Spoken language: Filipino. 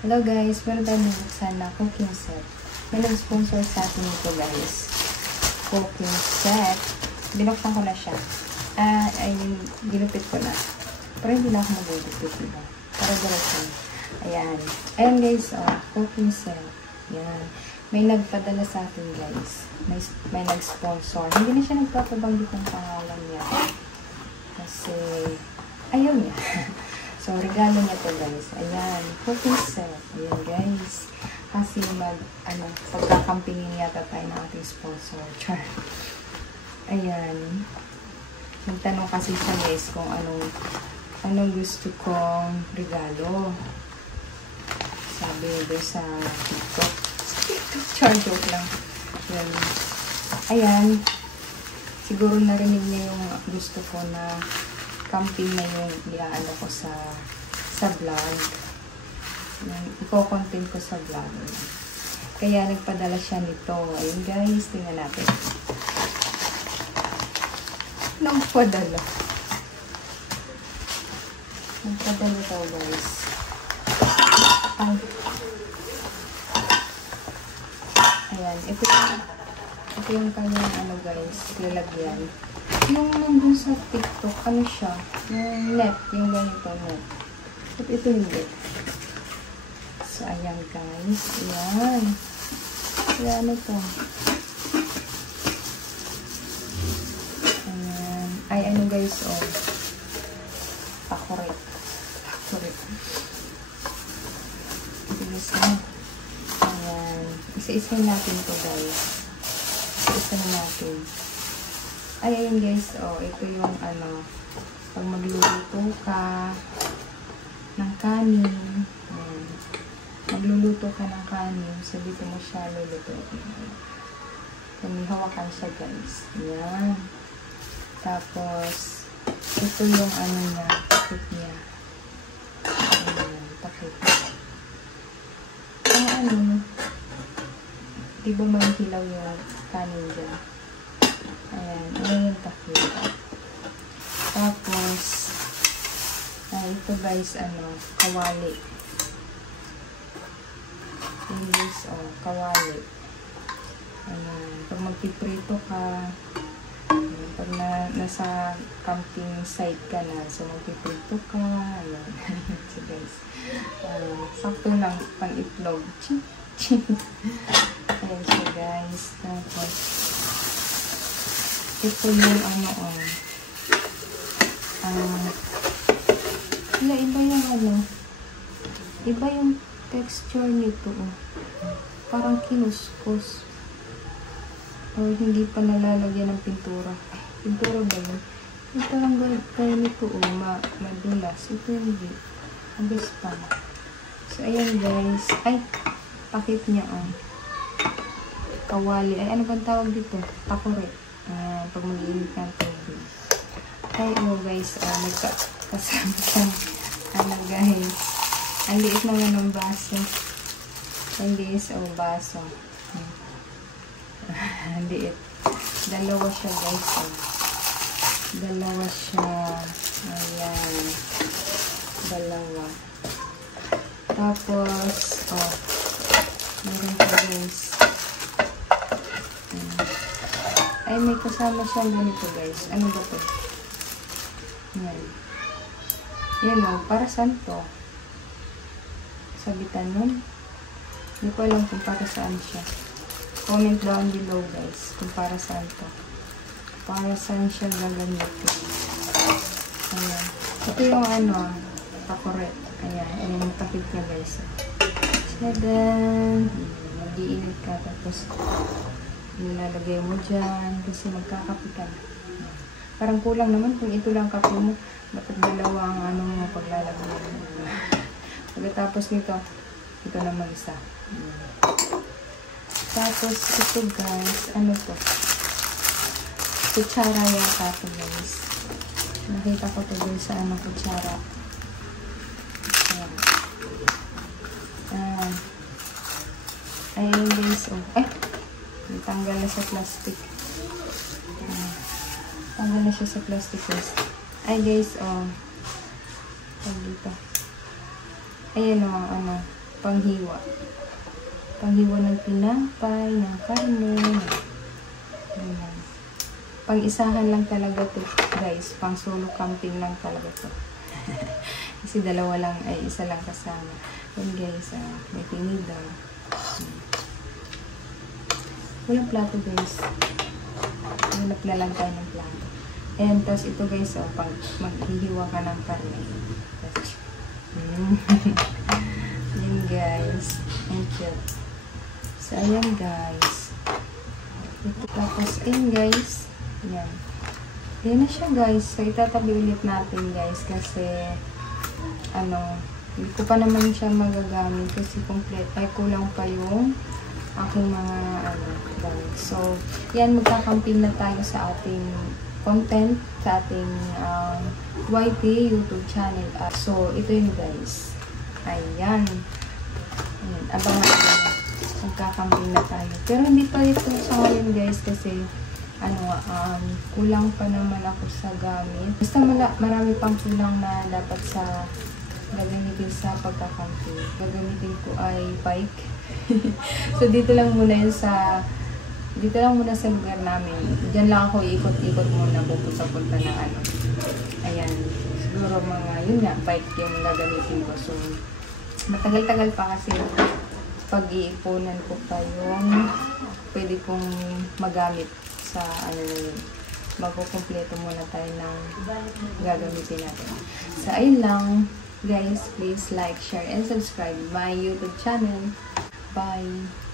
Hello guys, meron tayong nabuksan na cooking set. May nag-sponsor sa atin ito guys. Cooking set. Binuksan ko na siya. Ginupit ko na. Pero hindi na ako mag-gupit, diba? Para diretso. Ayan. Ayan guys, cooking set. Ayan. May nagpadala sa atin guys. May nag-sponsor. Hindi na siya nagpapabanggit ng pangalan niya. Kasi, ayaw niya. So, regalo niya to guys. Ayan. Cooking set. Ayan guys. Kasi pagkakampingin yata tayo ng ating sponsor. Char. Ayan. Nagtanong kasi siya guys kung anong gusto kong regalo. Sabi doon sa TikTok. Char, joke lang. Ayan. Siguro narinig niya yung gusto ko na camping na yung iaano ko sa vlog. Iko-content ko sa vlog. Kaya nagpadala siya nito. Ayun guys, tingnan natin. Nagpadala to guys. Ayan. Ito yung kanyang guys, lalagyan. Yung nandun sa TikTok, siya? Yung net, yung ganito net. Ito hindi. So, ayan guys. Ayan. Ayan ito. Ayan. Ay, guys, pakurit. Isa. Ayan. Isa-isa natin ito guys. Isa natin. Ay, ayun guys, ito yung pag magluluto ka ng kanin, magluluto ka ng kanin, so dito mo siya luluto. May hawakan siya guys. Yan. Tapos, ito yung niya, takip niya. Ayan, takip. Diba may hilaw yung kanin dyan? Ayan, ayan yung takip. Tapos, ito guys, kawali. English, kawali. Ayan, pag magpiprito ka, pag nasa camping site ka na, so magpiprito ka, ayan. So guys, sakto lang pang itlog. Ayan siya guys. Tapos, ito yung iba yung texture nito, parang kinuskos. Or hindi pa nalalagyan ng pintura. Pintura ba yun? Yung parang gaya nito, madulas. Ito hindi. Abis pa. So, ayan guys. Ay, pakit niya, kawali. Ay, ano bang tawag dito? Pakurit. Pag mag-iinit ng tubig. Ay, guys, nagkasama siya. Guys. Ang liit naman ng baso. Ang liit, baso. Ang liit. Dalawa siya, guys. Dalawa siya. Ayan. Dalawa. Tapos, meron pa, guys. Ay, may kasama siyang ganito, guys. Ano ba ito? Yan. Yan, para saan to? Sabitan nun. Hindi ko alam kung para saan siya. Comment down below, guys, kung para saan to. Para saan siya gagamitin. Ayan. Ito yung pakuret. Ayan. Ayan yung takip niya, guys. Then, mag-iinit ka. Tapos, nilalagay mo dyan. Kasi magkakapi ka na. Parang kulang naman kung ito lang kape mo. Dapat dalawa ang mo paglalagay mo. Pagkatapos nito, ito naman isa. Tapos, ito guys, to? Kutsara yata ito guys. Nakita ko ito guys sa kutsara. Ayan. Ayan guys, ay! Tanggal na sa plastic. Tanggal na siya sa plastic guys. Ay guys, dito. Ayan panghiwa. Panghiwa ng tinapay, ng karne. Ayan. Pang-isahan lang talaga to guys. Pang solo camping lang talaga to. Kasi dalawa lang, ay isa lang kasama. Ayan guys, may tinidor. Walang plato guys. Hanap na lang tayo ng plato. Ayan, tapos ito guys, pag maghihiwa ka ng karne. Ayan guys. Ang cute. So, ayan guys. Ito, tapos, ayan guys. Ayan. Ayan na siya guys. So, itatabi ulit natin guys. Kasi, hindi ko pa naman siya magagamit. Kasi kulang pa yung aking mga, guys. So, yan, magkakamping na tayo sa ating content, sa ating YT YouTube channel. So, ito yun guys. Ayan. Ayan. Abangan. Magkakamping na tayo. Pero hindi pa ito sa ngayon guys kasi kulang pa naman ako sa gamit. Basta marami pang kulang na dapat sa gagamitin sa pagkakamping. Gagamitin ko ay bike. So dito lang muna sa lugar namin. Diyan lang ako ikot-ikot muna, pupunta ng Ayan. Siguro yun nga, bike yung gagamitin ko. So matagal-tagal pa kasi pag-iipunan ko pa yung pwede kong magamit sa magkukumpleto muna tayo ng gagamitin natin. So, ayun lang. Guys, please like, share, and subscribe my YouTube channel. Bye!